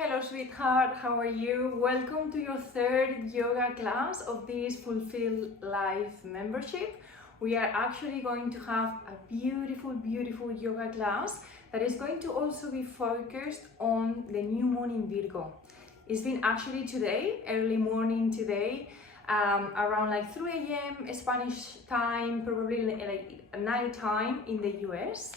Hello sweetheart, how are you? Welcome to your third yoga class of this Fulfill Life membership. We are actually going to have a beautiful yoga class that is going to also be focused on the new moon in Virgo. It's been actually today, early morning today, around like 3 a.m. Spanish time, probably like night time in the US.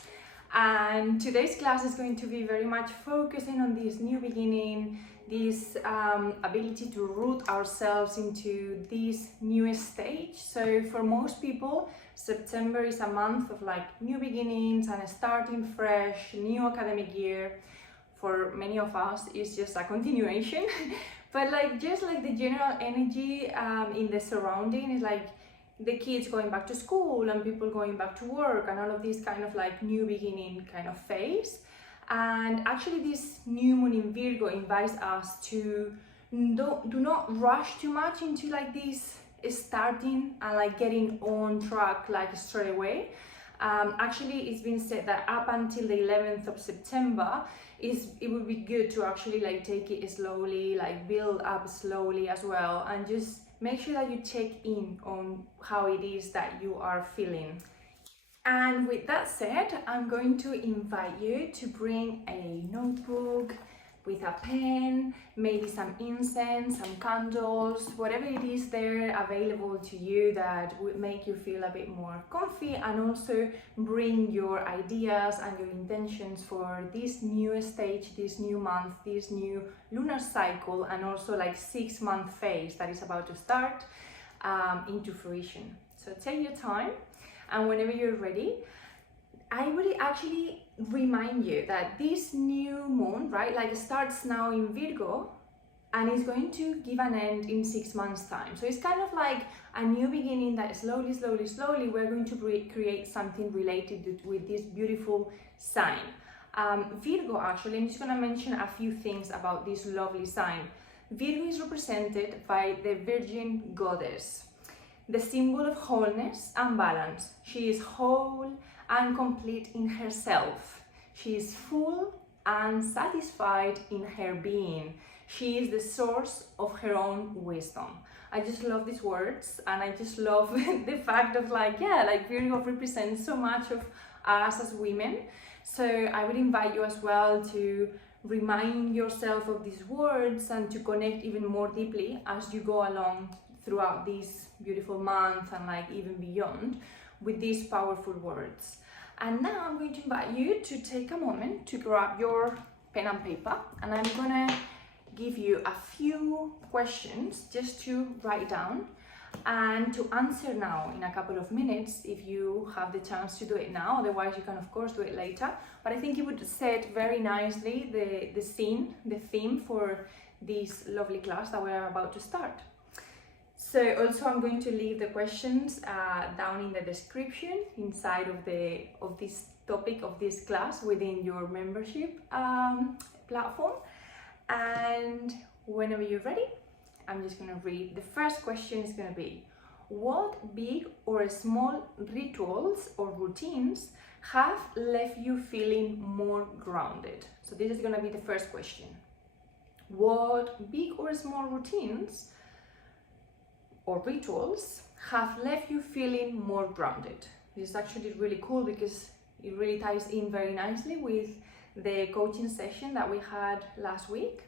And today's class is going to be very much focusing on this new beginning, this ability to root ourselves into this new stage. So for most people, September is a month of like new beginnings and starting fresh, new academic year. For many of us, it's just a continuation. But just like the general energy in the surrounding is like the kids going back to school and people going back to work and all of this kind of like new beginning kind of phase. And actually this new moon in Virgo invites us to do not rush too much into like this starting and like getting on track like straight away. Actually it's been said that up until the 11th of September it would be good to actually like take it slowly, like build up slowly as well, and just make sure that you check in on how it is that you are feeling. And with that said, I'm going to invite you to bring a notebook with a pen, maybe some incense, some candles, whatever it is there available to you that would make you feel a bit more comfy, and also bring your ideas and your intentions for this new stage, this new month, this new lunar cycle, and also like 6-month phase that is about to start into fruition. So take your time, and whenever you're ready, I would actually remind you that this new moon, right, like starts now in Virgo and is going to give an end in 6 months time. So it's kind of like a new beginning that slowly we're going to create something related with this beautiful sign. Virgo, actually, I'm just going to mention a few things about this lovely sign. Virgo is represented by the Virgin Goddess, the symbol of wholeness and balance. She is whole and complete in herself. She is full and satisfied in her being. She is the source of her own wisdom. I just love these words, and I just love the fact of like Virgo represents so much of us as women. So I would invite you as well to remind yourself of these words and to connect even more deeply as you go along throughout this beautiful month and like even beyond with these powerful words. And now I'm going to invite you to take a moment to grab your pen and paper, and I'm gonna give you a few questions just to write down and to answer now in a couple of minutes if you have the chance to do it now. Otherwise you can of course do it later, but I think it would set very nicely the scene, the theme for this lovely class that we are about to start. So also I'm going to leave the questions down in the description inside of this topic of this class within your membership platform. And whenever you're ready, I'm just going to read. The first question is going to be, what big or small rituals or routines have left you feeling more grounded? So this is going to be the first question. What big or small routines or rituals have left you feeling more grounded? This is actually really cool because it really ties in very nicely with the coaching session that we had last week.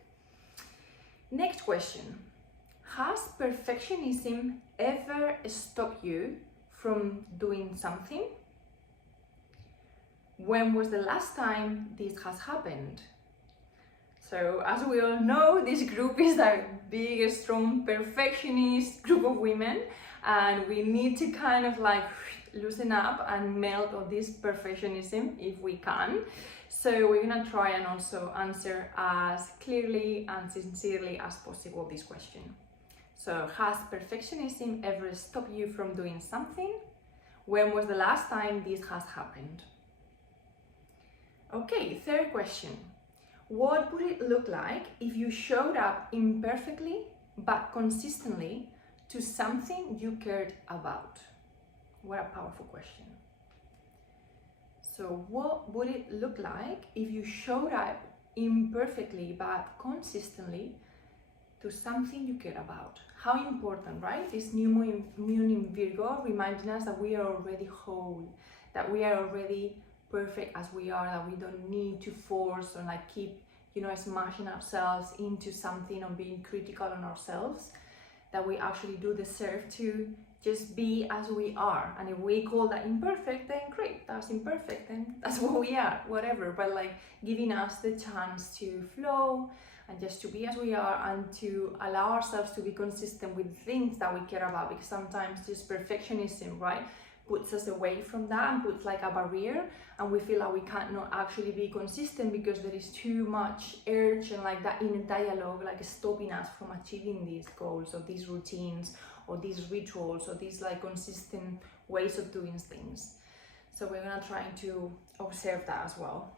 Next question. Has perfectionism ever stopped you from doing something? When was the last time this has happened? So as we all know, this group is a big, strong, perfectionist group of women, and we need to kind of like loosen up and melt all this perfectionism if we can. So we're gonna try and also answer as clearly and sincerely as possible this question. So has perfectionism ever stopped you from doing something? When was the last time this has happened? Okay, third question. What would it look like if you showed up imperfectly but consistently to something you cared about? What a powerful question. So what would it look like if you showed up imperfectly but consistently to something you care about. How important, right? This new moon in Virgo reminding us that we are already whole, that we are already perfect as we are, that we don't need to force or like keep, smashing ourselves into something or being critical on ourselves, that we actually do deserve to just be as we are. And if we call that imperfect, then great, that's imperfect, then that's what we are, whatever. But like giving us the chance to flow and just to be as we are, and to allow ourselves to be consistent with things that we care about, because sometimes just perfectionism, right, puts us away from that and puts like a barrier, and we feel like we can't not actually be consistent because there is too much urge and like that inner dialogue like stopping us from achieving these goals or these routines or these rituals or these like consistent ways of doing things. So we're gonna try to observe that as well.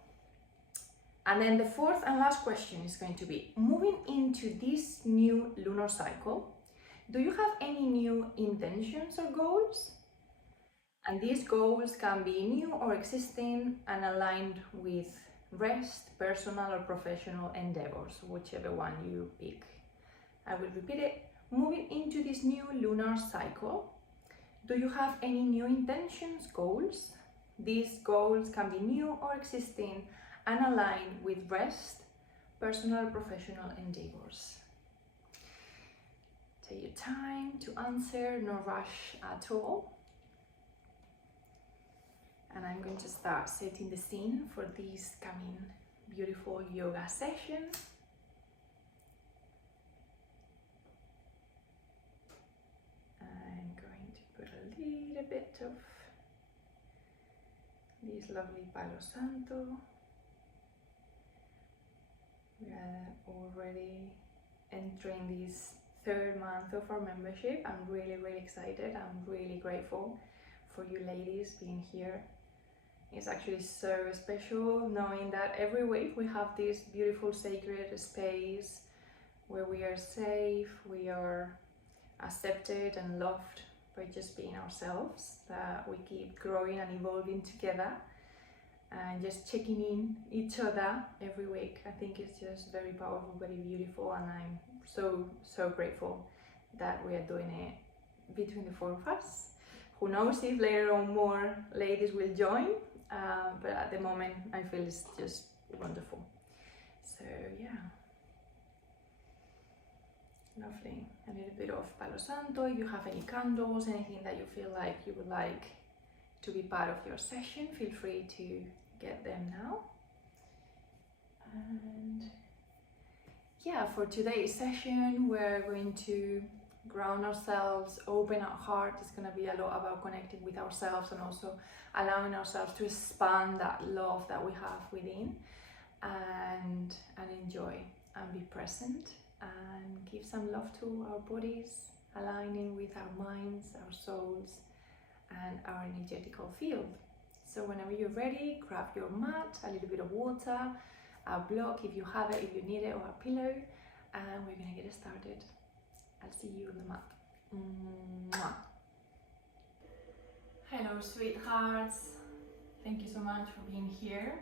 And then the fourth and last question is going to be, moving into this new lunar cycle, do you have any new intentions or goals? And these goals can be new or existing and aligned with rest, personal or professional endeavors, whichever one you pick. I will repeat it. Moving into this new lunar cycle, do you have any new intentions, goals? These goals can be new or existing and align with rest, personal or professional endeavors. Take your time to answer, no rush at all. And I'm going to start setting the scene for this coming beautiful yoga session. I'm going to put a little bit of this lovely Palo Santo. We are already entering this third month of our membership. I'm really excited. I'm really grateful for you ladies being here. It's actually so special knowing that every week we have this beautiful sacred space where we are safe, we are accepted and loved by just being ourselves, that we keep growing and evolving together and just checking in each other every week. I think it's just very powerful, very beautiful, and I'm so grateful that we are doing it between the four of us. Who knows if later on more ladies will join, but at the moment I feel it's just wonderful. So yeah, lovely. A little bit of Palo Santo. If you have any candles, anything that you feel like you would like to be part of your session, feel free to get them now. And yeah, for today's session we're going to ground ourselves, open our heart. It's going to be a lot about connecting with ourselves and also allowing ourselves to expand that love that we have within, and enjoy and be present and give some love to our bodies, aligning with our minds, our souls and our energetical field. So whenever you're ready, grab your mat, a little bit of water, a block if you have it, if you need it, or a pillow, and we're gonna get started. I'll see you on the mat. Mwah. Hello sweethearts, thank you so much for being here,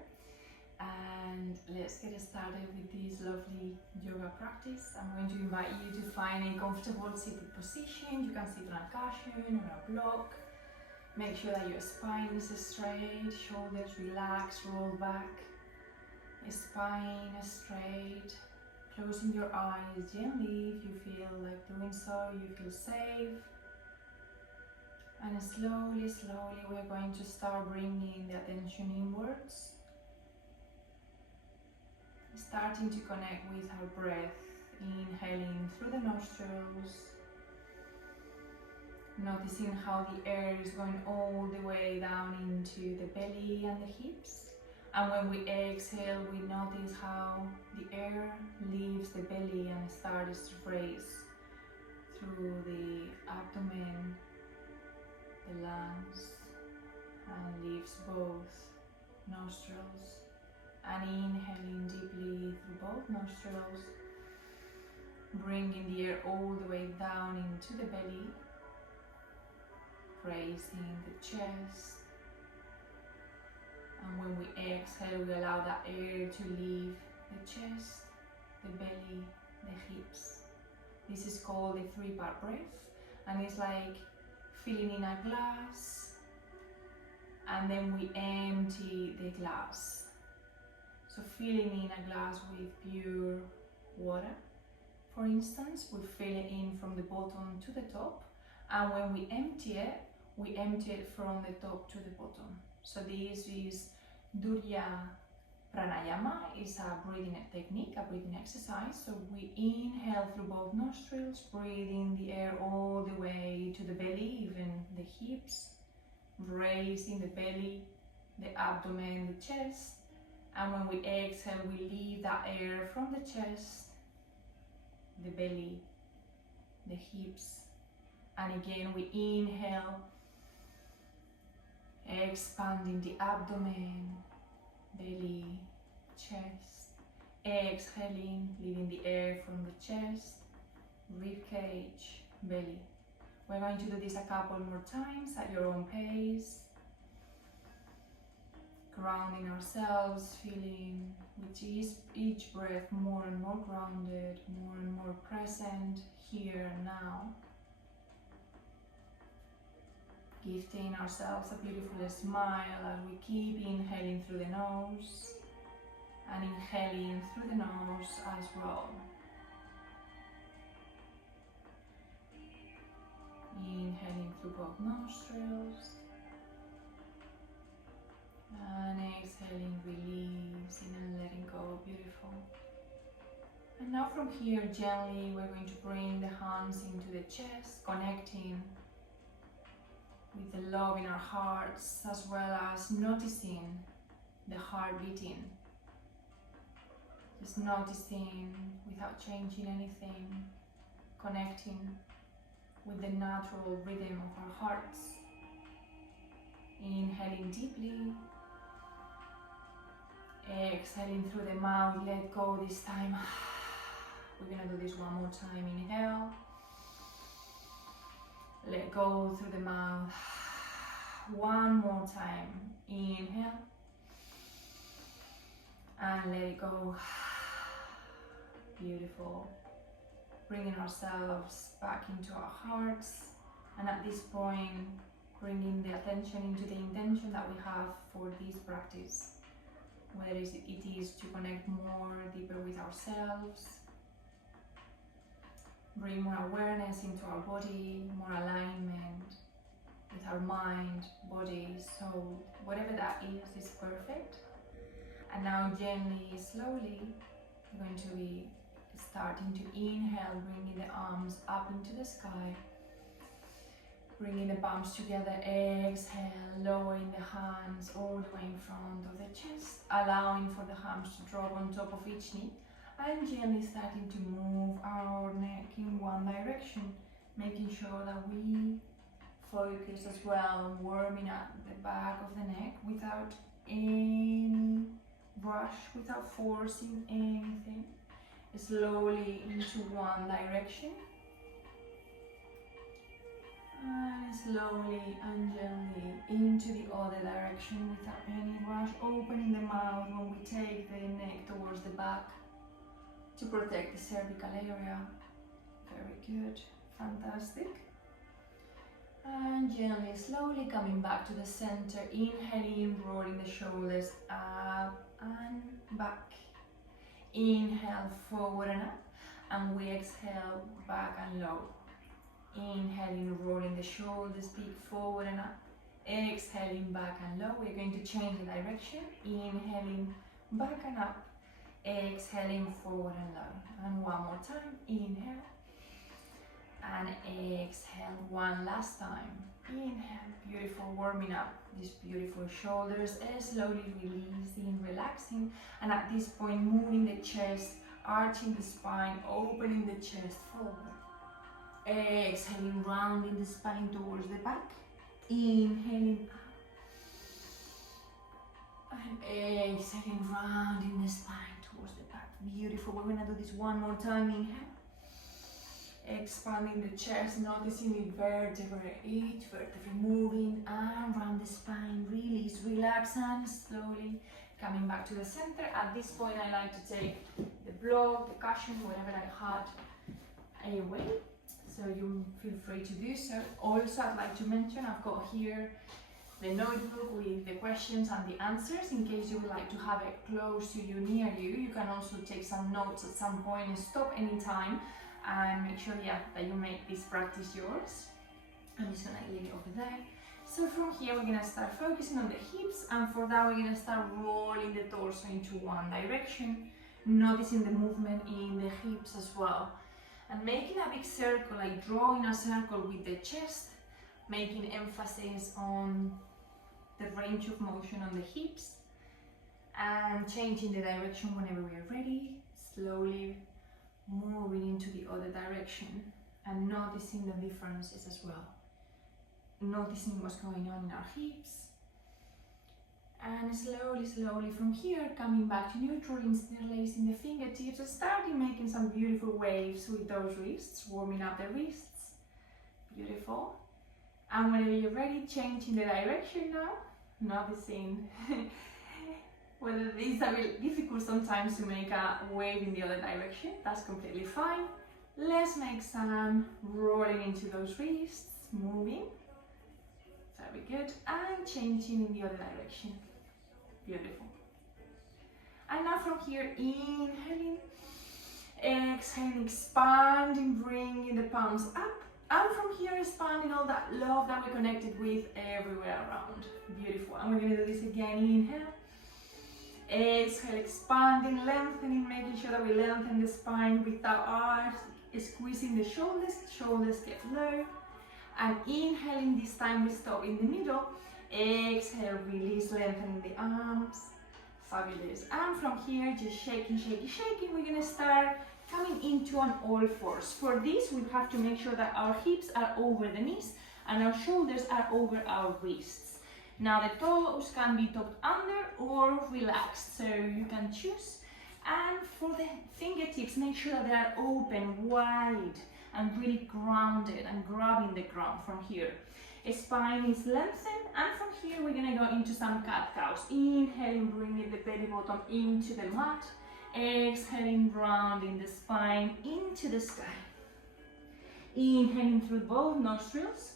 and let's get started with this lovely yoga practice. I'm going to invite you to find a comfortable seated position. You can sit on a cushion or a block. Make sure that your spine is straight, shoulders relaxed, roll back, spine straight, closing your eyes gently if you feel like doing so, you feel safe. And slowly we're going to start bringing the attention inwards, starting to connect with our breath, inhaling through the nostrils, noticing how the air is going all the way down into the belly and the hips. And when we exhale, we notice how the air leaves the belly and starts to raise through the abdomen, the lungs, and leaves both nostrils. And inhaling deeply through both nostrils, bringing the air all the way down into the belly, raising the chest. And when we exhale, we allow that air to leave the chest, the belly, the hips. This is called the 3-part breath, and it's like filling in a glass and then we empty the glass. So filling in a glass with pure water, for instance, we fill it in from the bottom to the top, and when we empty it from the top to the bottom. So this is Durya Pranayama, is a breathing technique, a breathing exercise. So we inhale through both nostrils, breathing the air all the way to the belly, even the hips, raising the belly, the abdomen, the chest. And when we exhale, we leave that air from the chest, the belly, the hips. And again, we inhale, expanding the abdomen, belly, chest. Exhaling, leaving the air from the chest, rib cage, belly. We're going to do this a couple more times at your own pace. Grounding ourselves, feeling with each breath more and more grounded, more and more present here and now. Gifting ourselves a beautiful smile as we keep inhaling through the nose and inhaling through the nose as well. Inhaling through both nostrils and exhaling, releasing and letting go. Beautiful. And now from here, gently, we're going to bring the hands into the chest, connecting with the love in our hearts, as well as noticing the heart beating. Just noticing without changing anything, connecting with the natural rhythm of our hearts. Inhaling deeply, exhaling through the mouth, let go this time. We're gonna do this one more time. Inhale, let go through the mouth. One more time. Inhale, and let it go. Beautiful. Bringing ourselves back into our hearts, and at this point, bringing the attention into the intention that we have for this practice. Whether it is to connect more deeper with ourselves, bring more awareness into our body, more alignment with our mind, body, soul, whatever that is perfect. And now gently, slowly, we're going to be starting to inhale, bringing the arms up into the sky, bringing the palms together. Exhale, lowering the hands all the way in front of the chest, allowing for the hands to drop on top of each knee, and gently starting to move our neck in one direction, making sure that we focus as well on warming up the back of the neck without any rush, without forcing anything. Slowly into one direction, and slowly and gently into the other direction without any rush, opening the mouth when we take the neck towards the back to protect the cervical area. Very good, fantastic. And gently, slowly coming back to the center, inhaling, rolling the shoulders up and back. Inhale, forward and up, and we exhale, back and low. Inhaling, rolling the shoulders, big forward and up. Exhaling, back and low. We're going to change the direction. Inhaling, back and up. Exhaling, forward and low. And one more time. Inhale. And exhale one last time. Inhale, beautiful, warming up these beautiful shoulders, slowly releasing, relaxing, and at this point moving the chest, arching the spine, opening the chest forward. Exhaling, rounding the spine towards the back. Inhaling up. And exhaling, rounding the spine towards the back. Beautiful. We're gonna do this one more time. Inhale. Expanding the chest, noticing each vertebrae moving and round the spine. Release, relax, and slowly Coming back to the center. At this point I like to take the block, the cushion, whatever I had away. So you feel free to do so. Also, I'd like to mention I've got here the notebook with the questions and the answers in case you would like to have it close to you, near you. You can also take some notes at some point and stop anytime and make sure, yeah, that you make this practice yours. I'm just gonna leave it over there. So from here we're gonna start focusing on the hips, and for that we're gonna start rolling the torso into one direction, noticing the movement in the hips as well. And making a big circle, like drawing a circle with the chest, making emphasis on the range of motion on the hips, and changing the direction whenever we are ready, slowly moving into the other direction and noticing the differences as well. Noticing what's going on in our hips, and slowly from here coming back to neutral, interlacing the fingertips and starting making some beautiful waves with those wrists, warming up the wrists. Beautiful. And whenever you're ready, changing the direction now, noticing whether it's a bit difficult sometimes to make a wave in the other direction. That's completely fine. Let's make some rolling into those wrists, moving. Very good. And changing in the other direction. Beautiful. And now from here, inhaling, exhaling, expanding, bringing the palms up. And from here, expanding all that love that we're connected with everywhere around. Beautiful. And we're going to do this again. Inhale. Exhale, expanding, lengthening, making sure that we lengthen the spine without arms, squeezing the shoulders. Shoulders get low. And inhaling, this time we stop in the middle. Exhale, release, lengthening the arms. Fabulous. And from here, just shaking, shaking, shaking. We're going to start coming into an all fours. For this, we have to make sure that our hips are over the knees and our shoulders are over our wrists. Now the toes can be tucked under or relaxed, so you can choose. And for the fingertips, make sure that they are open, wide, and really grounded and grabbing the ground from here. Spine is lengthened, and from here we're gonna go into some cat-cows. Inhaling, bringing the belly button into the mat. Exhaling, rounding the spine into the sky. Inhaling through both nostrils.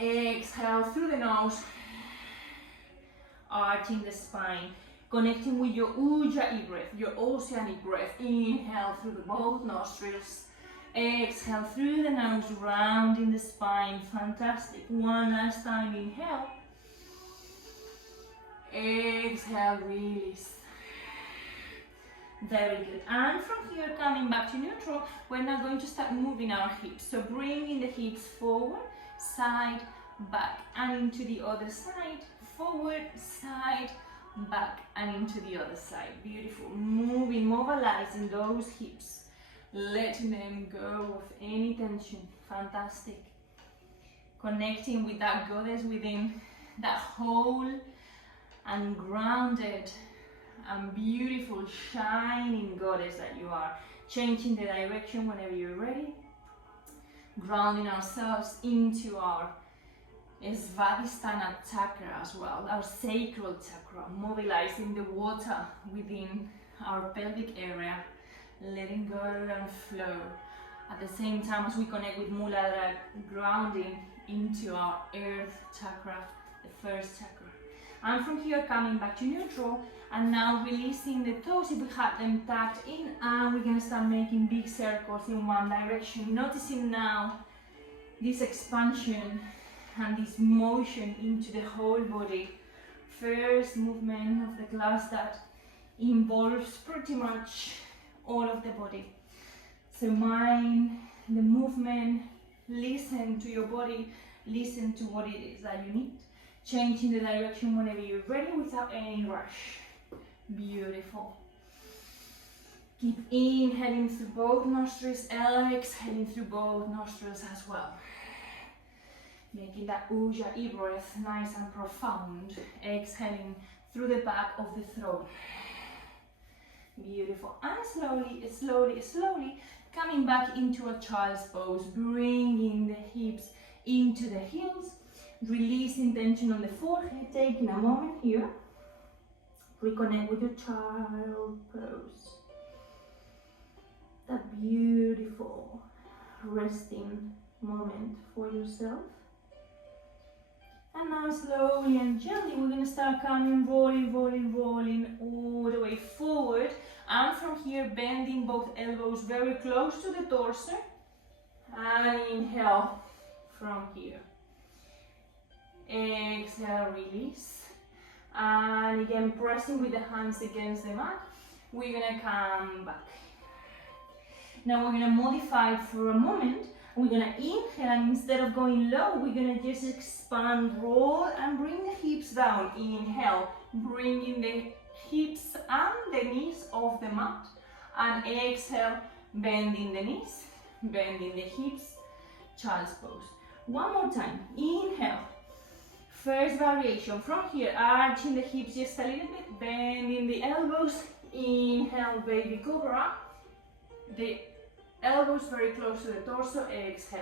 Exhale through the nose. Arching the spine. Connecting with your Ujjayi breath, your oceanic breath. Inhale through both nostrils. Exhale through the nose, rounding the spine. Fantastic. One last time. Inhale. Exhale, release. Very good. And from here, coming back to neutral, we're now going to start moving our hips. So bringing the hips forward, side, back, and into the other side. Forward, side, back, and into the other side. Beautiful. Moving, mobilizing those hips. Letting them go of any tension. Fantastic. Connecting with that goddess within, that whole and grounded and beautiful shining goddess that you are. Changing the direction whenever you're ready. Grounding ourselves into our Svadhisthana chakra as well, our sacral chakra, mobilizing the water within our pelvic area, letting go and flow. At the same time as we connect with Muladhara, grounding into our earth chakra, the first chakra. And from here, coming back to neutral, and now releasing the toes if we have them tucked in, and we're going to start making big circles in one direction. Noticing now this expansion and this motion into the whole body. First movement of the class that involves pretty much all of the body. So mind the movement, listen to your body, listen to what it is that you need. Changing the direction whenever you're ready without any rush. Beautiful. Keep inhaling through both nostrils, exhaling through both nostrils as well. Making that Ujjayi breath nice and profound. Exhaling through the back of the throat. Beautiful. And slowly, slowly, slowly coming back into a child's pose. Bringing the hips into the heels. Releasing tension on the forehead. Taking a moment here. Reconnect with your child pose. That beautiful resting moment for yourself. And now slowly and gently we're going to start coming, rolling all the way forward. And from here bending both elbows very close to the torso. And inhale from here. Exhale, release. And again pressing with the hands against the mat. We're going to come back. Now we're going to modify it for a moment. We're going to inhale, and instead of going low, we're going to just expand, roll, and bring the hips down. Inhale, bringing the hips and the knees off the mat. And exhale, bending the knees, bending the hips, child's pose. One more time. Inhale. First variation. From here, arching the hips just a little bit, bending the elbows. Inhale, baby cobra. The elbows very close to the torso. Exhale.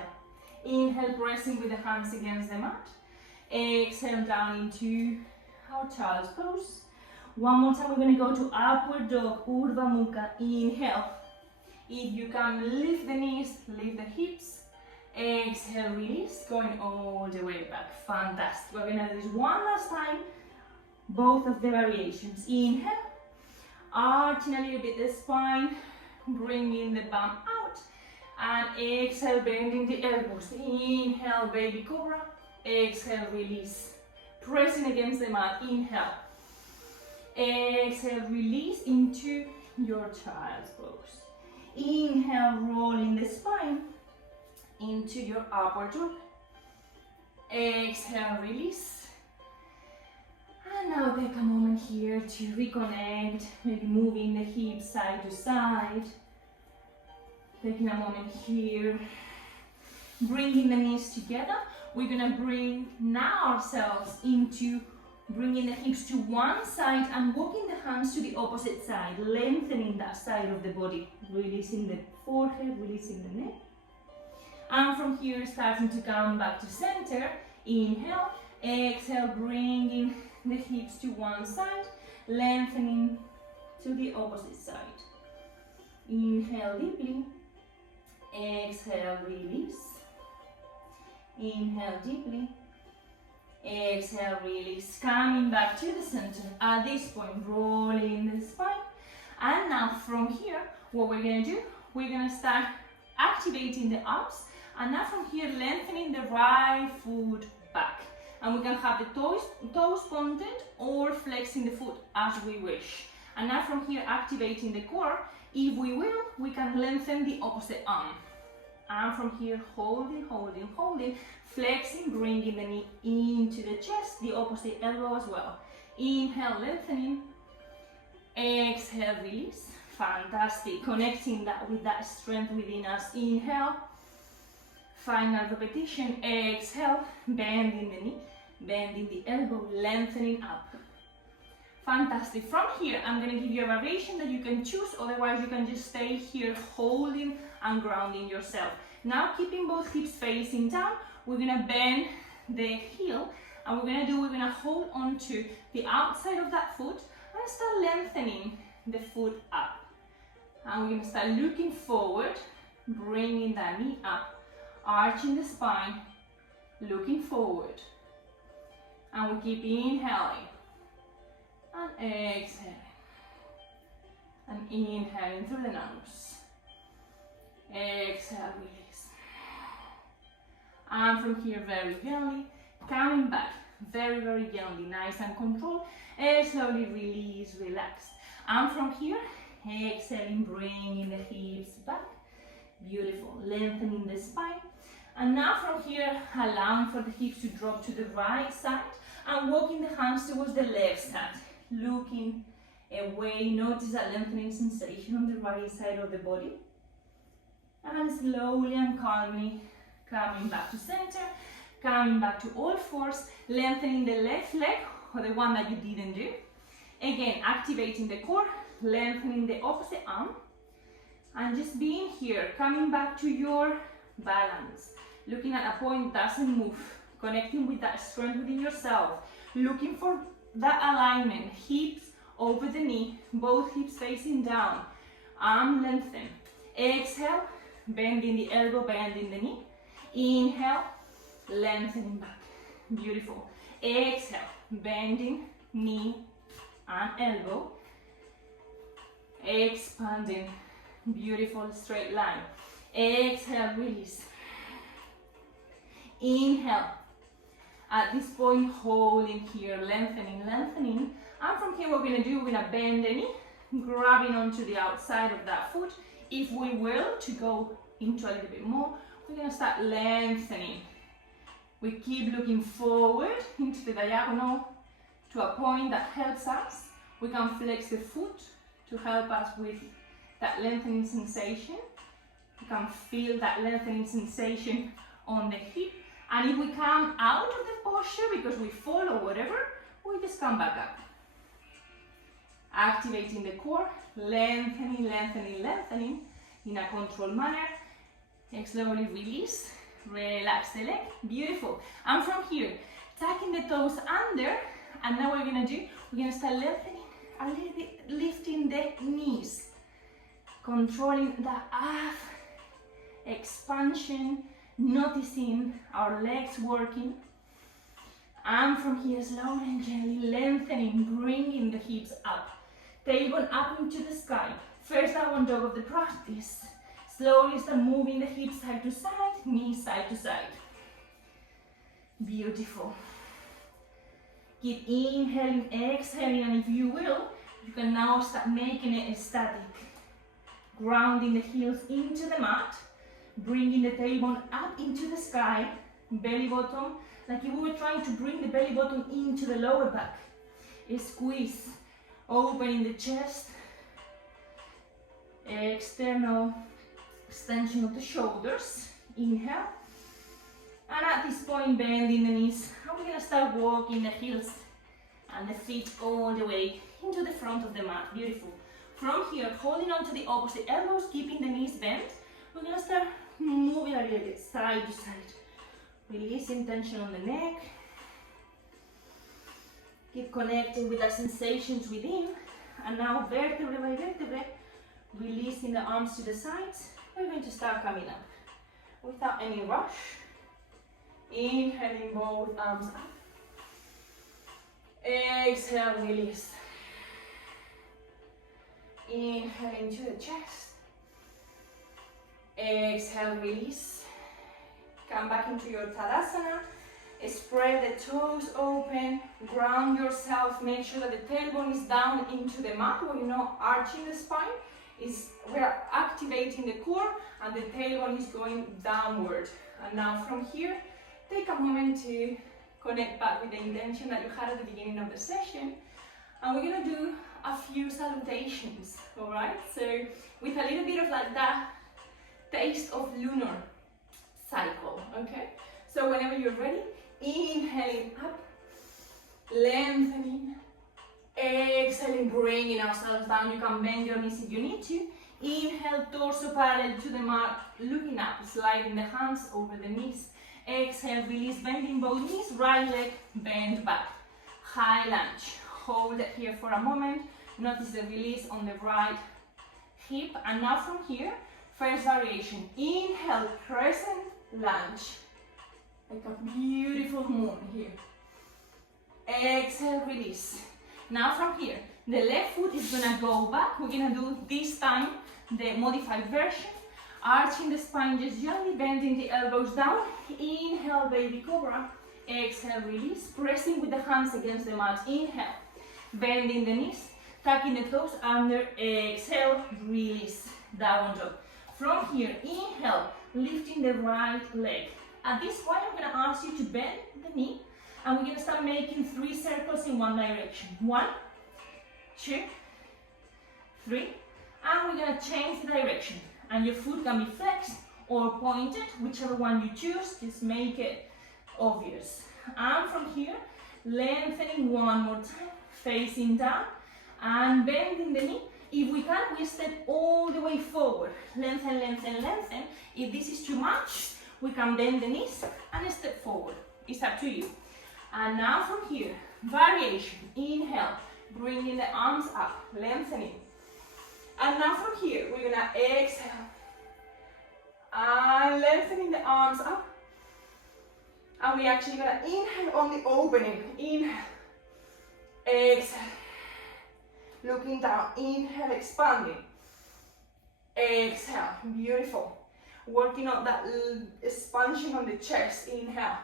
Inhale, pressing with the hands against the mat. Exhale, down into our child's pose. One more time, we're going to go to upward dog, Urdhva Mukha. Inhale. If you can, lift the knees, lift the hips. Exhale, release, going all the way back. Fantastic. We're going to do this one last time. Both of the variations. Inhale. Arching a little bit the spine. Bringing the bum out. And exhale, bending the elbows. Inhale, baby cobra. Exhale, release. Pressing against the mat. Inhale. Exhale, release into your child's pose. Inhale, rolling the spine into your upward dog. Exhale, release. And now take a moment here to reconnect, maybe moving the hips side to side. Taking a moment here, bringing the knees together. We're gonna bring now ourselves into bringing the hips to one side and walking the hands to the opposite side, lengthening that side of the body, releasing the forehead, releasing the neck. And from here, starting to come back to center. Inhale, exhale, bringing the hips to one side, lengthening to the opposite side. Inhale deeply, exhale, release. Inhale deeply, exhale, release. Coming back to the center. At this point, rolling the spine. And now from here, what we're going to do, we're going to start activating the arms. And now from here, lengthening the right foot back. And we can have the toes pointed or flexing the foot as we wish. And now from here, activating the core. If we will, we can lengthen the opposite arm. And from here, holding, flexing, bringing the knee into the chest, the opposite elbow as well. Inhale, lengthening. Exhale, release. Fantastic. Connecting that with that strength within us. Inhale. Final repetition. Exhale, bending the knee, bending the elbow, lengthening up. Fantastic. From here, I'm going to give you a variation that you can choose, otherwise you can just stay here holding and grounding yourself. Now keeping both hips facing down, we're going to bend the heel, and we're going to hold on to the outside of that foot and start lengthening the foot up. And we're going to start looking forward, bringing that knee up, arching the spine, looking forward. And we keep inhaling and exhaling. And inhaling through the nose. Exhale, release. And from here, very gently, coming back, very gently, nice and controlled. Slowly release, relax. And from here, exhaling, bringing the hips back. Beautiful, lengthening the spine. And now from here, allowing for the hips to drop to the right side and walking the hands towards the left side. Looking away, notice that lengthening sensation on the right side of the body. And slowly and calmly coming back to center, coming back to all fours, lengthening the left leg or the one that you didn't do. Again, activating the core, lengthening the opposite arm. And just being here, coming back to your balance. Looking at a point that doesn't move. Connecting with that strength within yourself. Looking for that alignment, hips over the knee, both hips facing down, arm lengthen. Exhale, bending the elbow, bending the knee. Inhale, lengthening back. Beautiful. Exhale, bending knee and elbow. Expanding. Beautiful straight line. Exhale, release. Inhale. At this point, holding here, lengthening, lengthening. And from here, what we're going to do, we're going to bend the knee, grabbing onto the outside of that foot. If we will, to go into a little bit more, we're going to start lengthening. We keep looking forward into the diagonal to a point that helps us. We can flex the foot to help us with that lengthening sensation. You can feel that lengthening sensation on the hip. And if we come out of the posture because we fall or whatever, we just come back up. Activating the core, lengthening, lengthening, lengthening in a controlled manner. Slowly release, relax the leg, beautiful. And from here, tucking the toes under, and now what we're gonna do, we're gonna start lengthening a little bit, lifting the knees, controlling the ab expansion, noticing our legs working. And from here, slowly and gently lengthening, bringing the hips up. Tailbone up into the sky. First downward dog of the practice. Slowly start moving the hips side to side, knees side to side. Beautiful. Keep inhaling, exhaling, and if you will, you can now start making it static. Grounding the heels into the mat, bringing the tailbone up into the sky, belly button, like if we were trying to bring the belly button into the lower back. Squeeze, opening the chest, external extension of the shoulders. Inhale. And at this point, bending the knees. And we're going to start walking the heels and the feet all the way into the front of the mat. Beautiful. From here, holding on to the opposite elbows, keeping the knees bent, we're going to start moving a little bit side to side. Releasing tension on the neck. Keep connecting with the sensations within. And now, vertebrae by vertebrae, releasing the arms to the sides. We're going to start coming up without any rush. Inhaling both arms up. Exhale, release. Inhaling to the chest. Exhale, release. Come back into your Tadasana. Spread the toes open. Ground yourself. Make sure that the tailbone is down into the mat. We're not arching the spine. We're activating the core and the tailbone is going downward. And now from here, take a moment to connect back with the intention that you had at the beginning of the session. And we're going to do a few salutations, all right? So with a little bit of like that taste of lunar cycle, okay? So whenever you're ready, inhaling up, lengthening, exhaling, bringing ourselves down. You can bend your knees if you need to. Inhale, torso parallel to the mat, looking up, sliding the hands over the knees. Exhale, release, bending both knees, right leg bend back. High lunge. Hold it here for a moment. Notice the release on the right hip. And now from here, first variation. Inhale, crescent lunge. Like a beautiful moon here. Exhale, release. Now from here, the left foot is gonna go back. We're gonna do this time the modified version. Arching the spine, just gently bending the elbows down. Inhale, baby cobra. Exhale, release. Pressing with the hands against the mat. Inhale, bending the knees, tucking the toes under. Exhale, release. Downward dog. From here, inhale, lifting the right leg. At this point, I'm gonna ask you to bend the knee. And we're going to start making 3 circles in one direction. 1, 2, 3. And we're going to change the direction. And your foot can be flexed or pointed, whichever one you choose. Just make it obvious. And from here, lengthening one more time, facing down and bending the knee. If we can, we step all the way forward. Lengthen, lengthen, lengthen. If this is too much, we can bend the knees and step forward. It's up to you. And now from here, variation. Inhale, bringing the arms up, lengthening. And now from here, we're gonna exhale. And lengthening the arms up. And we're actually gonna inhale on the opening. Inhale. Exhale. Looking down. Inhale, expanding. Exhale. Beautiful. Working on that expansion on the chest. Inhale.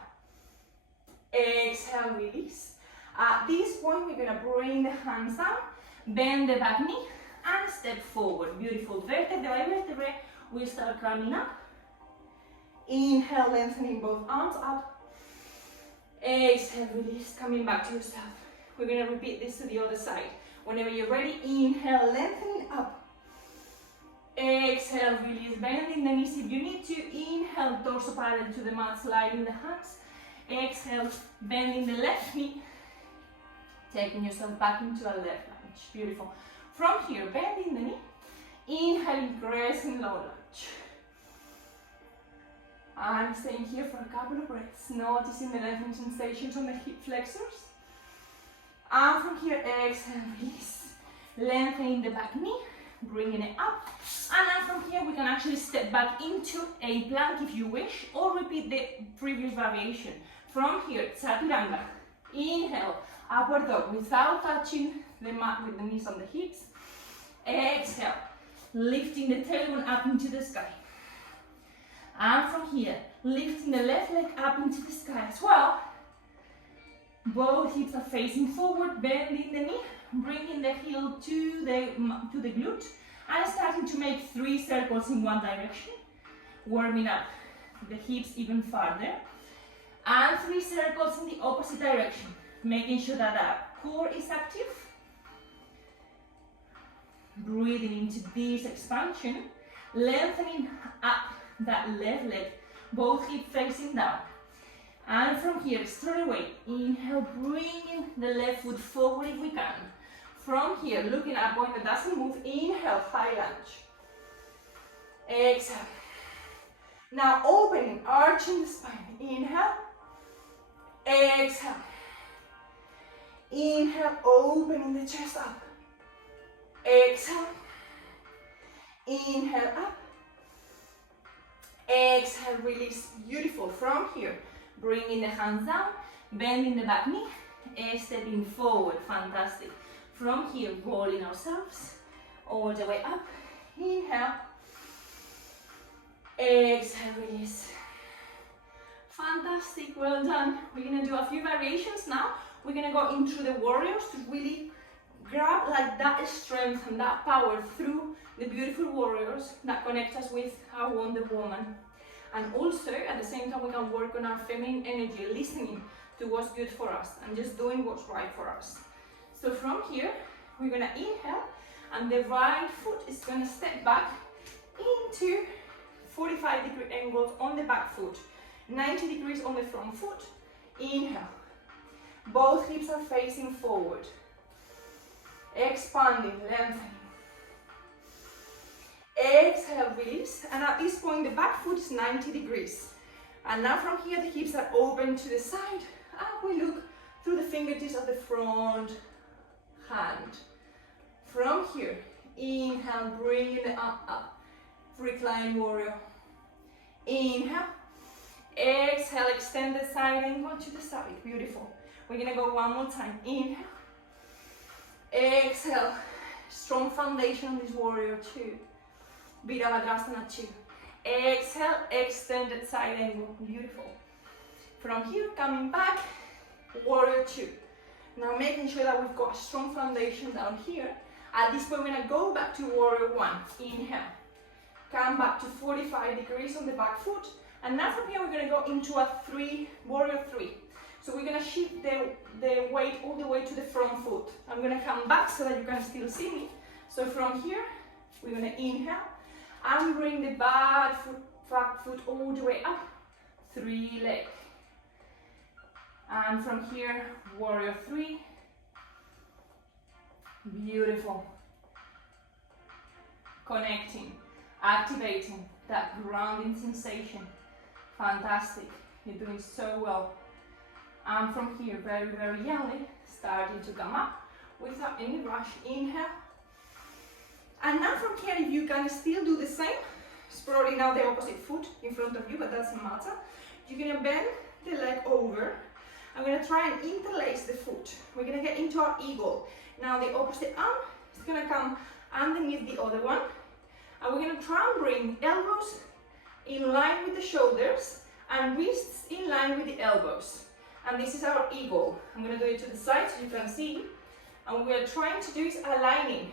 Exhale, release. At this point, we're gonna bring the hands down, bend the back knee, and step forward. Beautiful. Vertebrae by vertebrae, we start coming up. Inhale, lengthening both arms up. Exhale, release, coming back to yourself. We're gonna repeat this to the other side. Whenever you're ready, inhale, lengthening up. Exhale, release, bending the knees if you need to. Inhale, torso parallel to the mat, sliding the hands. Exhale, bending the left knee. Taking yourself back into a left lunge. Beautiful. From here, bending the knee. Inhaling, pressing low lunge. And staying here for a couple of breaths. Noticing the lengthening sensations on the hip flexors. And from here, exhale, release. Lengthening the back knee, bringing it up. And then from here, we can actually step back into a plank if you wish, or repeat the previous variation. From here, chaturanga. Inhale, upward dog without touching the mat with the knees on the hips. Exhale, lifting the tailbone up into the sky. And from here, lifting the left leg up into the sky as well. Both hips are facing forward, bending the knee, bringing the heel to the glute, and starting to make 3 circles in one direction, warming up the hips even farther, and 3 circles in the opposite direction, making sure that our core is active. Breathing into this expansion, lengthening up that left leg, both hips facing down. And from here, straight away, inhale, bringing the left foot forward if we can. From here, looking at a point that doesn't move, inhale, high lunge. Exhale. Now opening, arching the spine. Inhale. Exhale. Inhale, opening the chest up. Exhale. Inhale, up. Exhale, release. Beautiful. From here, bringing the hands down, bending the back knee, stepping forward. Fantastic. From here, rolling ourselves all the way up. Inhale. Exhale, release. Fantastic, well done. We're gonna do a few variations now. We're gonna go into the warriors to really grab like that strength and that power through the beautiful warriors that connect us with our Wonder Woman. And also, at the same time, we can work on our feminine energy, listening to what's good for us and just doing what's right for us. So from here, we're gonna inhale, and the right foot is gonna step back into 45-degree angles on the back foot, 90 degrees on the front foot. Inhale. Both hips are facing forward. Expanding, lengthening. Exhale, release. And at this point, the back foot is 90 degrees. And now from here, the hips are open to the side. And we look through the fingertips of the front hand. From here, inhale, bringing it up. Recline warrior. Inhale. Exhale, extend the side angle to the side. Beautiful. We're gonna go one more time. Inhale. Exhale. Strong foundation on this warrior 2. Virabhadrasana 2. Exhale, extended side angle. Beautiful. From here, coming back, warrior 2. Now making sure that we've got a strong foundation down here. At this point, we're gonna go back to warrior 1. Inhale. Come back to 45 degrees on the back foot. And now from here, we're gonna go into a warrior 3. So we're gonna shift the weight all the way to the front foot. I'm gonna come back so that you can still see me. So from here, we're gonna inhale and bring the back foot all the way up. 3 leg. And from here, warrior 3. Beautiful. Connecting, activating that grounding sensation. Fantastic. You're doing so well. And from here, very, very gently, starting to come up. without any rush. Inhale. And now from here, if you can still do the same, it's probably now the opposite foot in front of you, but doesn't matter. You're gonna bend the leg over. I'm gonna try and interlace the foot. We're gonna get into our eagle. Now the opposite arm is gonna come underneath the other one. And we're gonna try and bring elbows in line with the shoulders and wrists in line with the elbows. And this is our eagle. I'm gonna do it to the side so you can see. And what we're trying to do is aligning.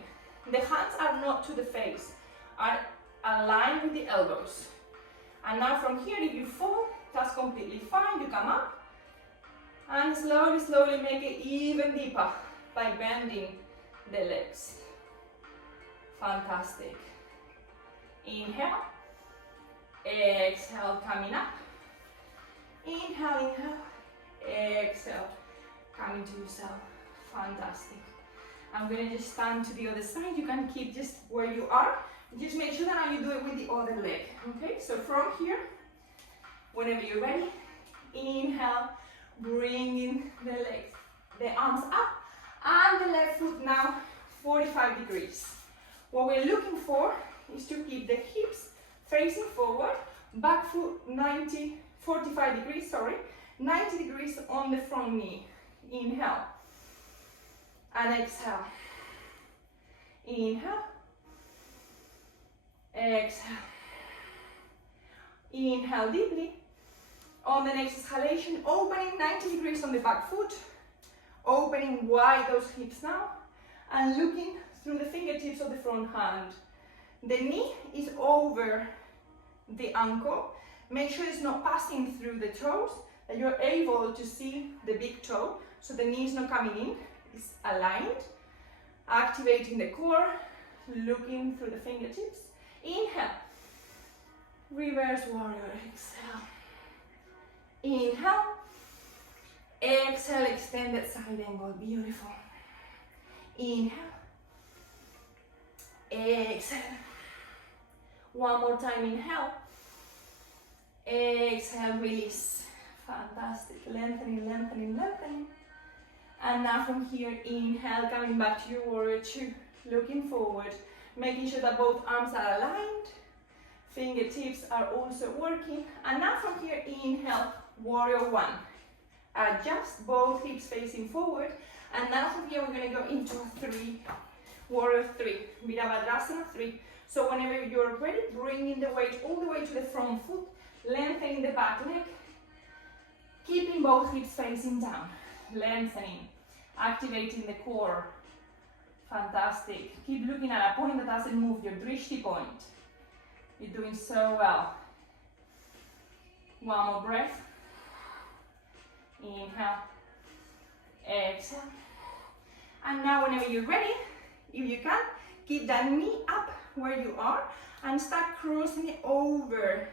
The hands are not to the face, are aligned with the elbows. And now from here, if you fall, that's completely fine. You come up and slowly, slowly make it even deeper by bending the legs. Fantastic. Inhale. Exhale, coming up. Inhale, inhale. Exhale, coming to yourself. Fantastic. I'm going to just stand to the other side. You can keep just where you are. Just make sure that now you do it with the other leg. Okay, so from here, whenever you're ready, inhale, bringing the legs, the arms up, and the left foot now 45 degrees. What we're looking for is to keep the hips facing forward, back foot 45 degrees, 90 degrees on the front knee. Inhale. And exhale. Inhale. Exhale. Inhale deeply. On the next exhalation, opening 90 degrees on the back foot. Opening wide those hips now. And looking through the fingertips of the front hand. The knee is over the ankle. Make sure it's not passing through the toes, that you're able to see the big toe. So the knee is not coming in. Is aligned, activating the core, looking through the fingertips. Inhale, reverse warrior, exhale. Inhale, exhale, extended side angle, beautiful. Inhale, exhale. One more time, inhale, exhale, release. Fantastic, lengthening, lengthening, lengthening. And now from here, inhale, coming back to your warrior two, looking forward, making sure that both arms are aligned, fingertips are also working. And now from here, inhale, warrior one. Adjust both hips facing forward. And now from here, we're gonna go into three, warrior three, Virabhadrasana three. So whenever you're ready, bringing the weight all the way to the front foot, lengthening the back leg, keeping both hips facing down. Lengthening, activating the core. Fantastic. Keep looking at a point that doesn't move, your drishti point. You're doing so well. One more breath. Inhale, exhale. And now whenever you're ready, if you can, keep that knee up where you are and start crossing it over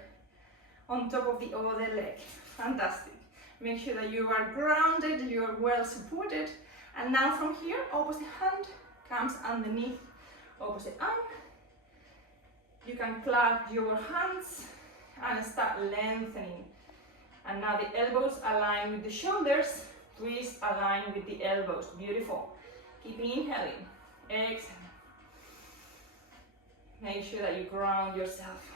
on top of the other leg. Fantastic. Make sure that you are grounded, you are well supported. And now from here, opposite hand comes underneath opposite arm. You can clap your hands and start lengthening. And now the elbows align with the shoulders, wrists align with the elbows. Beautiful. Keep inhaling, exhale. Make sure that you ground yourself.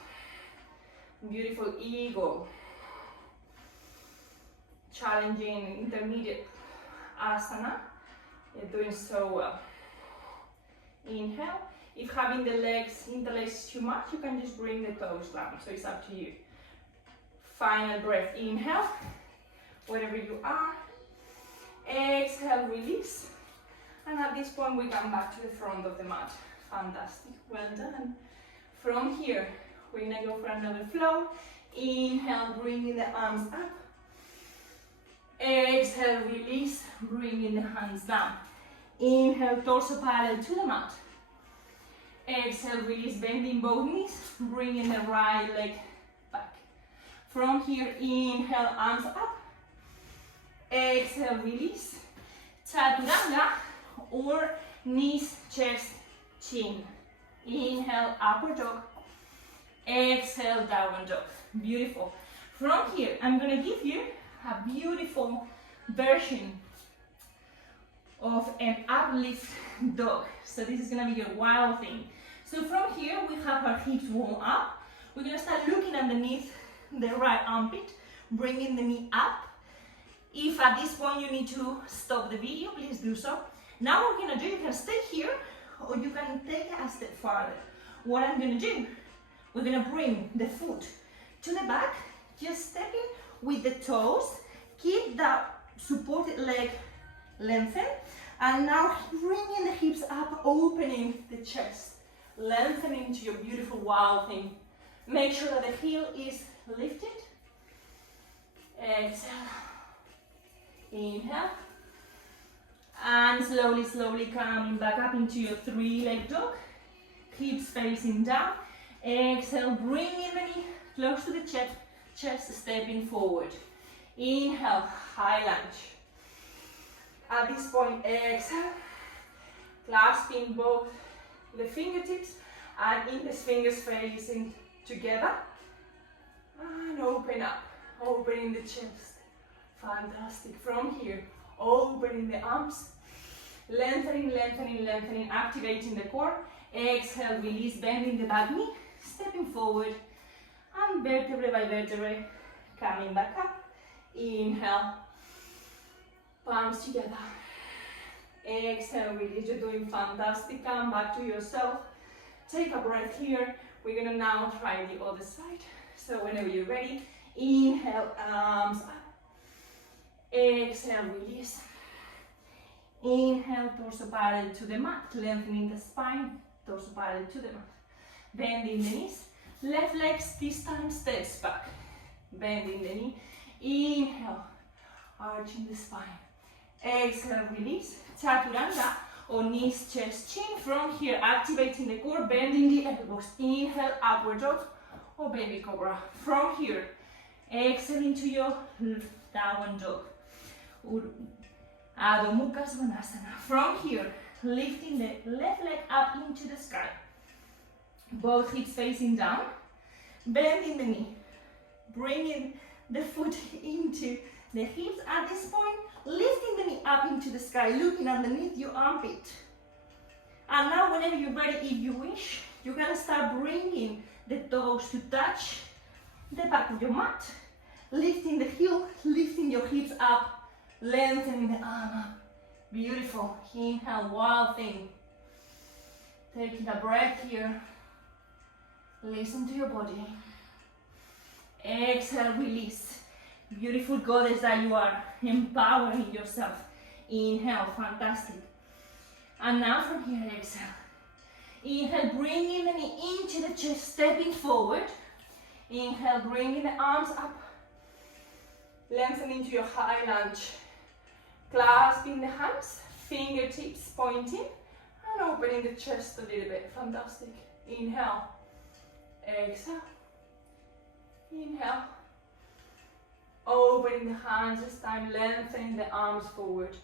Beautiful eagle. Challenging intermediate asana. You're doing so well. Inhale. If having the legs interlaced too much, you can just bring the toes down. So it's up to you. Final breath. Inhale. Wherever you are. Exhale, release. And at this point, we come back to the front of the mat. Fantastic. Well done. From here, we're going to go for another flow. Inhale, bringing the arms up. Exhale, release, bringing the hands down. Inhale, torso parallel to the mat. Exhale, release, bending both knees, bringing the right leg back. From here, inhale, arms up. Exhale, release. Chaturanga or knees, chest, chin. Inhale, upward dog. Exhale, downward dog. Beautiful. From here, I'm going to give you a beautiful version of an uplift dog. So this is gonna be your wild thing. So from here, we have our hips warm up. We're gonna start looking underneath the right armpit, bringing the knee up. If at this point you need to stop the video, please do so. Now what we're gonna do, you can stay here, or you can take it a step farther. What I'm gonna do, we're gonna bring the foot to the back, just stepping with the toes, keep that supported leg lengthened, and now bringing the hips up, opening the chest, lengthening to your beautiful wild thing. Make sure that the heel is lifted. Exhale, inhale, and slowly, slowly coming back up into your three-leg dog, hips facing down. Exhale, bringing the knee close to the chest, stepping forward. Inhale, high lunge. At this point, exhale, clasping both the fingertips and index fingers facing together. And open up, opening the chest. Fantastic. From here, opening the arms, lengthening, lengthening, lengthening, activating the core. Exhale, release, bending the back knee, stepping forward, and vertebrae by vertebrae, coming back up. Inhale, palms together. Exhale, release. You're doing fantastic. Come back to yourself. Take a breath here. We're gonna now try the other side. So whenever you're ready, inhale, arms up. Exhale, release. Inhale, torso parallel to the mat, lengthening the spine, torso parallel to the mat. Bending the knees. Left leg this time steps back. Bending the knee. Inhale, arching the spine. Exhale, release. Chaturanga, or knees, chest, chin. From here, activating the core, bending the elbows. Inhale, upward dog or baby cobra. From here, exhale into your downward dog. Adho Mukha Svanasana. From here, lifting the left leg up into the sky. Both hips facing down. Bending the knee. Bringing the foot into the hips. At this point, lifting the knee up into the sky, looking underneath your armpit. And now whenever you're ready, if you wish, you're gonna start bringing the toes to touch the back of your mat. Lifting the heel, lifting your hips up, lengthening the arm up. Beautiful. Inhale, wild thing. Taking a breath here. Listen to your body. Exhale, release. Beautiful goddess that you are, empowering yourself. Inhale, fantastic. And now from here, exhale. Inhale, bringing the knee into the chest, stepping forward. Inhale, bringing the arms up. Lengthening to your high lunge. Clasping the hands, fingertips pointing, and opening the chest a little bit. Fantastic. Inhale. Exhale. Inhale. Opening the hands this time, lengthening the arms forward.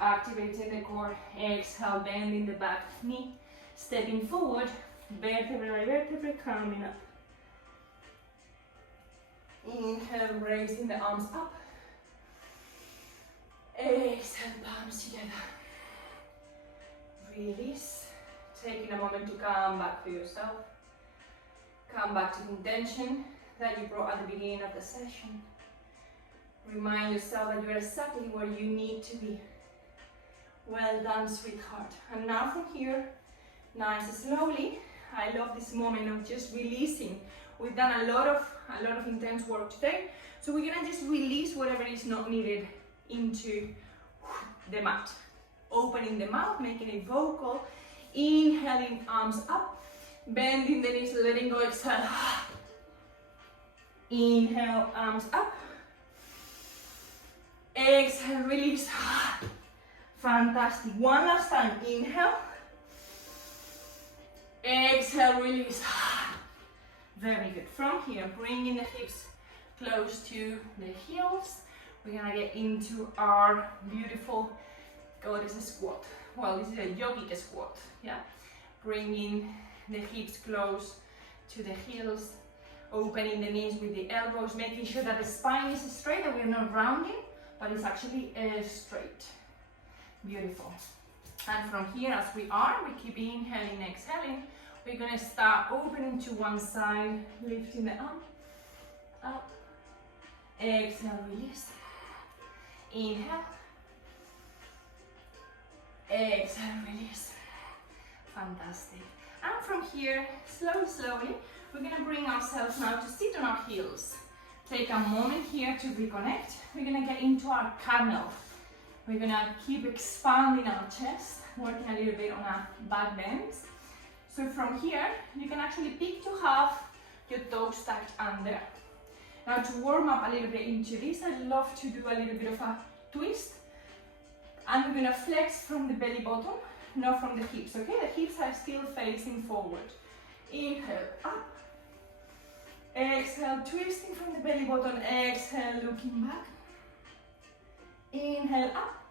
Activating the core. Exhale, bending the back knee. Stepping forward, vertebrae by vertebrae, coming up. Inhale, raising the arms up. Exhale, palms together. Release. Taking a moment to come back to yourself. Come back to the intention that you brought at the beginning of the session. Remind yourself that you're exactly where you need to be. Well done, sweetheart. And now from here, nice and slowly. I love this moment of just releasing. We've done a lot of intense work today, so we're gonna just release whatever is not needed into the mat. Opening the mouth, making it vocal. Inhaling, arms up. Bending the knees, letting go, exhale. Inhale, arms up. Exhale, release. Fantastic. One last time. Inhale. Exhale, release. Very good. From here, bringing the hips close to the heels. We're gonna get into our beautiful goddess squat. Well, this is a yogic squat, yeah? Bringing the hips close to the heels, opening the knees with the elbows, making sure that the spine is straight, that we're not rounding, but it's actually straight. Beautiful. And from here, as we keep inhaling, exhaling. We're gonna start opening to one side, lifting the arm, up. Exhale, release. Inhale. Exhale, release. Fantastic. And from here, slowly, we're gonna bring ourselves now to sit on our heels. Take a moment here to reconnect. We're gonna get into our camel. We're gonna keep expanding our chest, working a little bit on our back bends. So from here, you can actually pick to have your toes tucked under. Now to warm up a little bit into this, I'd love to do a little bit of a twist. And we're gonna flex from the belly button, not from the hips, okay? The hips are still facing forward. Inhale, up. Exhale, twisting from the belly button. Exhale, looking back. Inhale, up.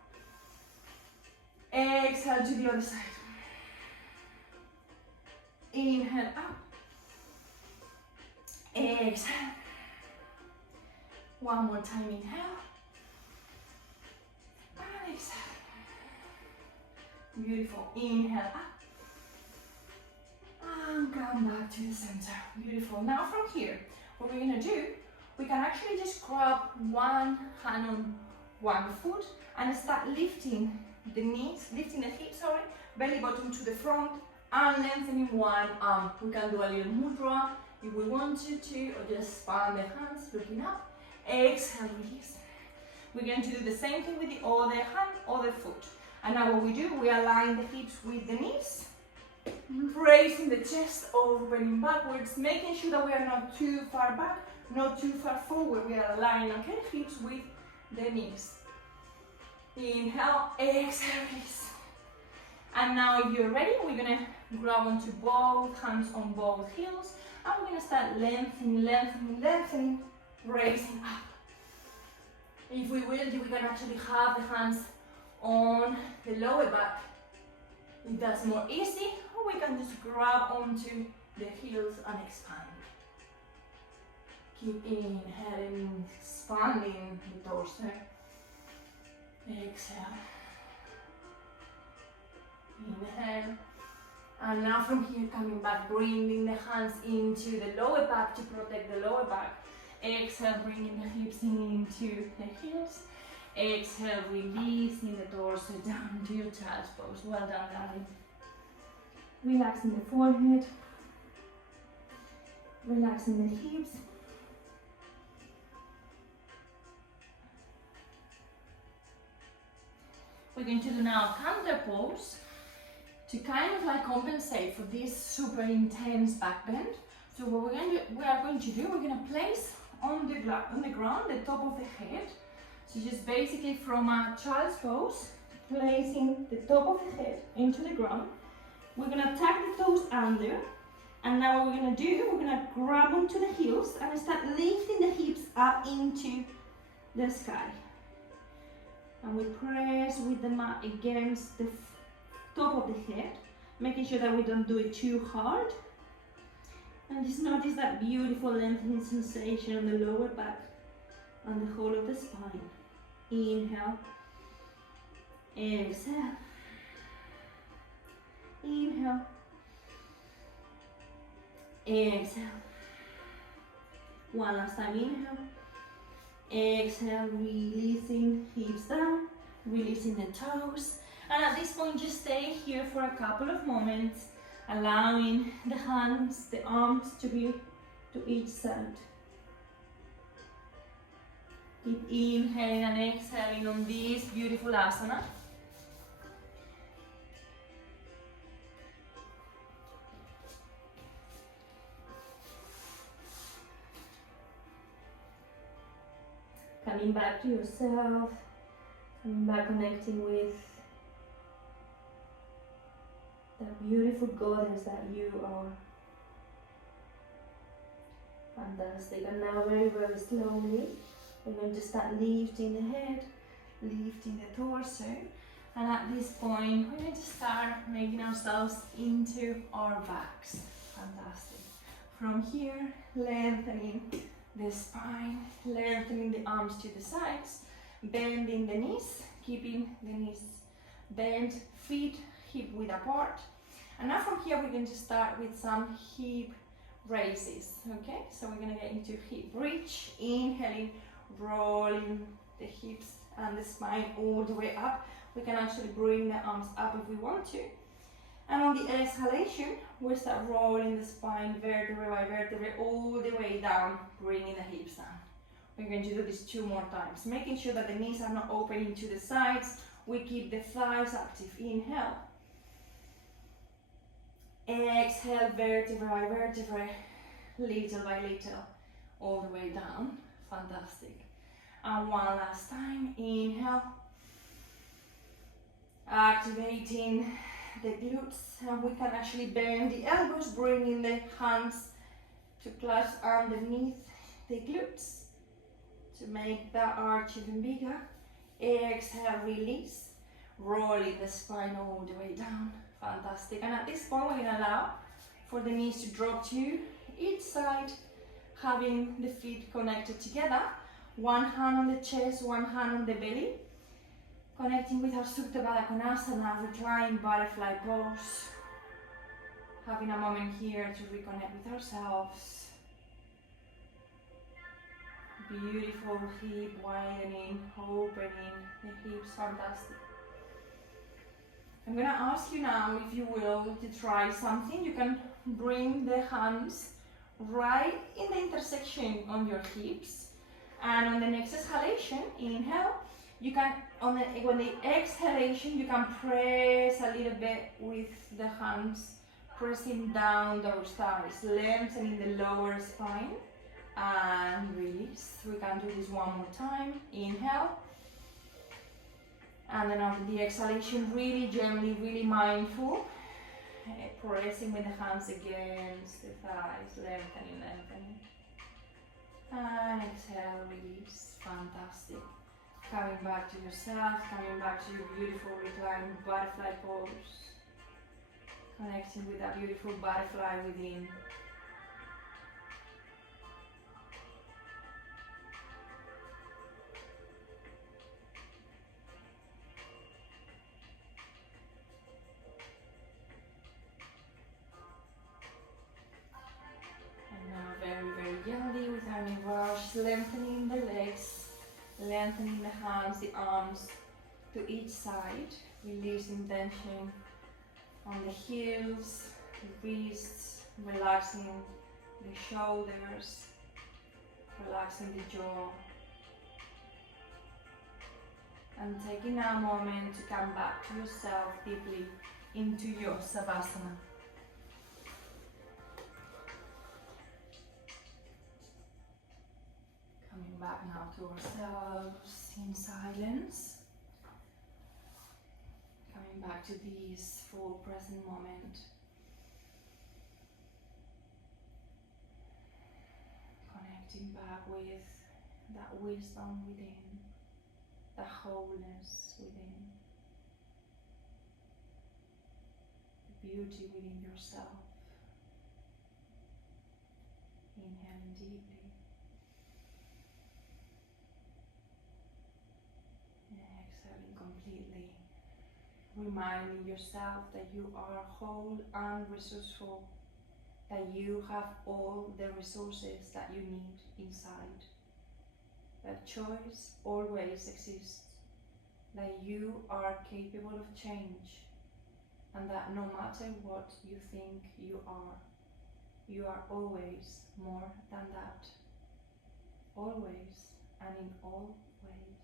Exhale to the other side. Inhale, up. Exhale. One more time, inhale. And exhale. Beautiful. Inhale, up. And come back to the center. Beautiful. Now from here, what we're gonna do, we can actually just grab one hand on one foot and start lifting the knees, lifting the hips, sorry, belly button to the front and lengthening one arm. We can do a little mudra if we wanted to, or just span the hands, looking up. Exhale, release. We're going to do the same thing with the other hand, other foot. And now what we do, we align the hips with the knees, raising the chest, opening backwards, making sure that we are not too far back, not too far forward. We are aligning, okay, hips with the knees. Inhale, exhale, release. And now if you're ready, we're gonna grab onto both hands on both heels, and we're gonna start lengthening, raising up. If we will, we can actually have the hands on the lower back. If that's more easy, or we can just grab onto the heels and expand. Keep inhaling, expanding the torso. Exhale. Inhale. And now from here, coming back, bringing the hands into the lower back to protect the lower back. Exhale, bringing the hips into the heels. Exhale, releasing the torso down into your child's pose. Well done, darling. Relaxing the forehead. Relaxing the hips. We're going to do now counter pose to kind of like compensate for this super intense back bend. So what we're going to do, we're going to place on the ground the top of the head. So just basically from a child's pose, placing the top of the head into the ground. We're going to tuck the toes under, and now what we're going to do, we're going to grab onto the heels and start lifting the hips up into the sky. And we press with the mat against the top of the head, making sure that we don't do it too hard. And just notice that beautiful lengthening sensation on the lower back and the whole of the spine. Inhale, exhale, inhale, exhale. One last time, inhale, exhale, releasing hips down, releasing the toes. And at this point, just stay here for a couple of moments, allowing the hands, the arms to be to each side. Keep inhaling and exhaling on this beautiful asana. Coming back to yourself, coming back connecting with that beautiful goddess that you are. Fantastic. And now very, very slowly, we're going to start lifting the head, lifting the torso. And at this point, we're going to start making ourselves into our backs. Fantastic. From here, lengthening the spine, lengthening the arms to the sides, bending the knees, keeping the knees bend feet hip width apart. And now from here we're going to start with some hip raises, okay? So we're going to get into hip bridge, inhaling, rolling the hips and the spine all the way up. We can actually bring the arms up if we want to. And on the exhalation, we'll start rolling the spine vertebrae by vertebrae all the way down, bringing the hips down. We're going to do this 2 more times, making sure that the knees are not opening to the sides. We keep the thighs active. Inhale. Exhale, vertebrae by vertebrae, little by little, all the way down. Fantastic. And one last time. Inhale. Activating the glutes, and we can actually bend the elbows, bringing the hands to clasp underneath the glutes to make the arch even bigger. Exhale, release, rolling the spine all the way down. Fantastic. And at this point, we're going to allow for the knees to drop to each side, having the feet connected together. One hand on the chest, one hand on the belly. Connecting with our Supta Baddha Konasana, reclined butterfly pose. Having a moment here to reconnect with ourselves. Beautiful hip widening, opening the hips, fantastic. I'm going to ask you now, if you will, to try something. You can bring the hands right in the intersection on your hips. And on the next exhalation, inhale. You can, on the exhalation, you can press a little bit with the hands, pressing down those thighs, lengthening the lower spine, and release. We can do this 1 more time. Inhale. And then on the exhalation, really gently, really mindful, pressing with the hands against the thighs, lengthening, lengthening. And exhale, release. Fantastic. Coming back to yourself, coming back to your beautiful reclined butterfly pose. Connecting with that beautiful butterfly within. And now very, very gently, without any rush, lengthening the legs. Lengthening the hands, the arms to each side, releasing tension on the heels, the wrists, relaxing the shoulders, relaxing the jaw. And taking a moment to come back to yourself deeply into your Savasana. Coming back now to ourselves in silence. Coming back to this full present moment. Connecting back with that wisdom within, the wholeness within, the beauty within yourself. Inhaling deeply. Exhaling completely, reminding yourself that you are whole and resourceful, that you have all the resources that you need inside, that choice always exists, that you are capable of change, and that no matter what you think you are always more than that, always and in all ways.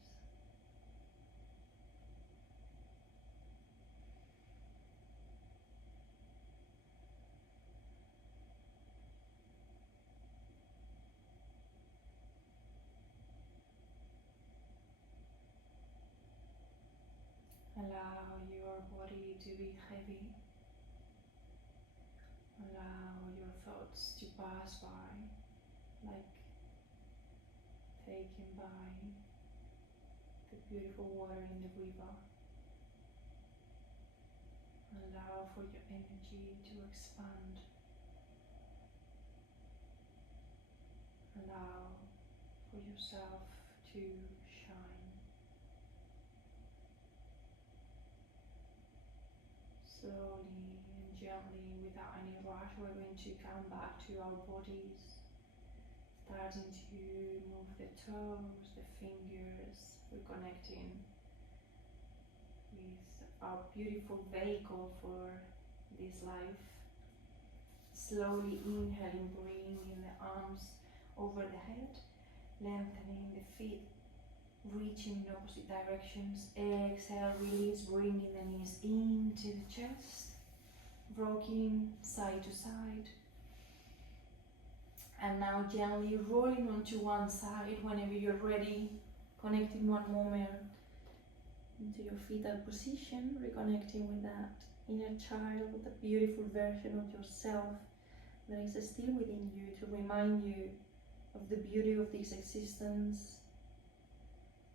Allow your body to be heavy. Allow your thoughts to pass by, like taken by the beautiful water in the river. Allow for your energy to expand. Allow for yourself to shine. Slowly and gently, without any rush, we're going to come back to our bodies, starting to move the toes, the fingers, reconnecting with our beautiful vehicle for this life. Slowly inhaling, bringing the arms over the head, lengthening the feet, reaching in opposite directions. Exhale, release, bringing the knees into the chest, rocking side to side. And now gently rolling onto one side whenever you're ready, connecting one moment into your fetal position, reconnecting with that inner child, with the beautiful version of yourself that is still within you, to remind you of the beauty of this existence,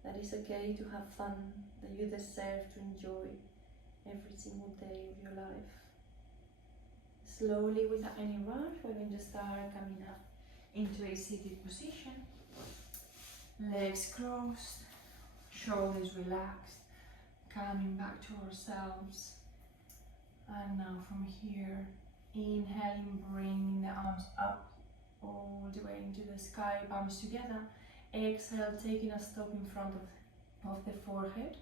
that it's okay to have fun, that you deserve to enjoy every single day of your life. Slowly, without any rush, we're going to start coming up into a seated position. Legs crossed, shoulders relaxed, coming back to ourselves. And now from here, inhaling, bringing the arms up all the way into the sky, palms together. Exhale, taking a stop in front of the forehead.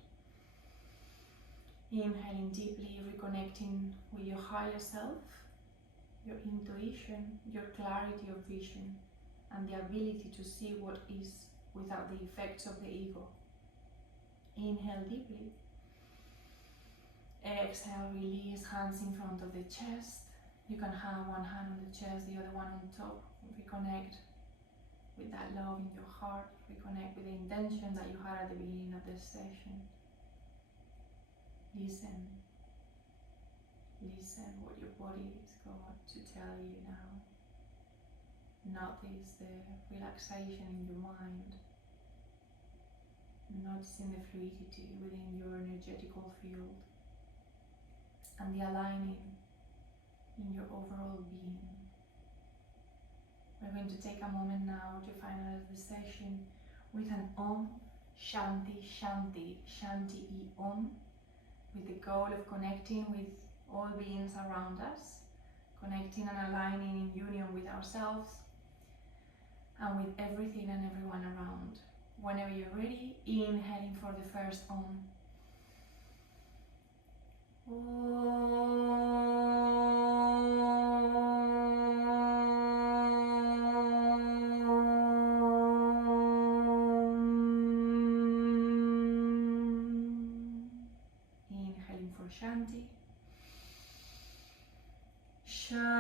Inhaling deeply, reconnecting with your higher self, your intuition, your clarity of vision, and the ability to see what is without the effects of the ego. Inhale deeply. Exhale, release, hands in front of the chest. You can have one hand on the chest, the other one on top. Reconnect with that love in your heart. Reconnect with the intention that you had at the beginning of this session. Listen. Listen what your body is going to tell you now. Notice the relaxation in your mind. Noticing the fluidity within your energetical field. And the aligning in your overall being. We're going to take a moment now to finalize the session with an Om, Shanti, Shanti, Shanti Om, with the goal of connecting with all beings around us, connecting and aligning in union with ourselves and with everything and everyone around. Whenever you're ready, inhaling for the first Om. Inhaling for Shanti. Shanti,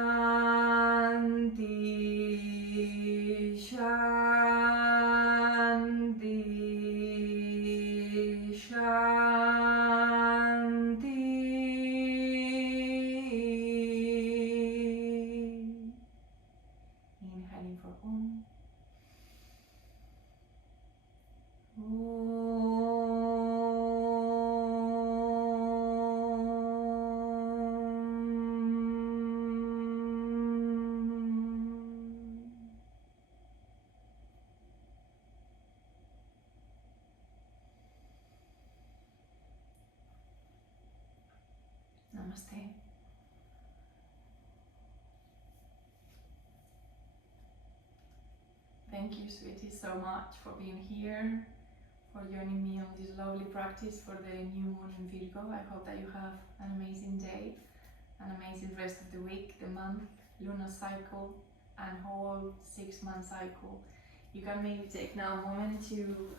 Shanti, Shanti. Inhaling for Om. Namaste. Thank you, sweetie, so much for being here, for joining me on this lovely practice for the new moon in Virgo. I hope that you have an amazing day, an amazing rest of the week, the month, lunar cycle, and whole 6-month cycle. You can maybe take now a moment to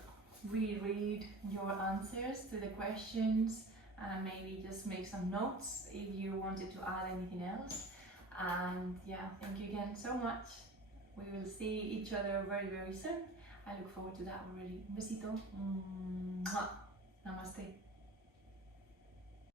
reread your answers to the questions and maybe just make some notes if you wanted to add anything else. And yeah, thank you again so much. We will see each other very, very soon. I look forward to that already. Un besito. Namaste.